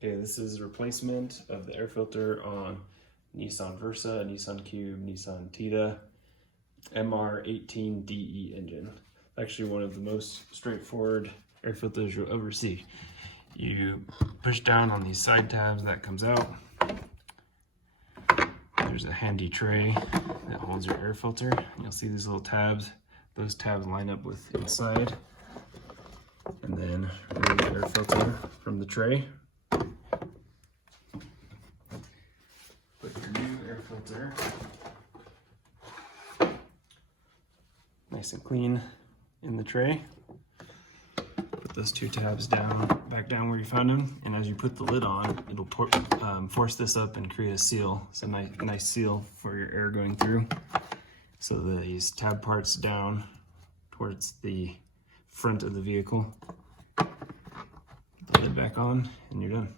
Okay, this is a replacement of the air filter on Nissan Versa, Nissan Cube, Nissan Tiida, MR18DE engine. Actually one of the most straightforward air filters you'll ever see. You push down on these side tabs, that comes out. There's a handy tray that holds your air filter. You'll see these little tabs. Those tabs line up with inside. And then remove the air filter from the tray. Put your new air filter nice and clean in the tray. Put those two tabs back down where you found them, and as you put the lid on, it'll force this up and create a seal. It's a nice seal for your air going through. So these tab parts down towards the front of the vehicle. Put the lid back on, and you're done.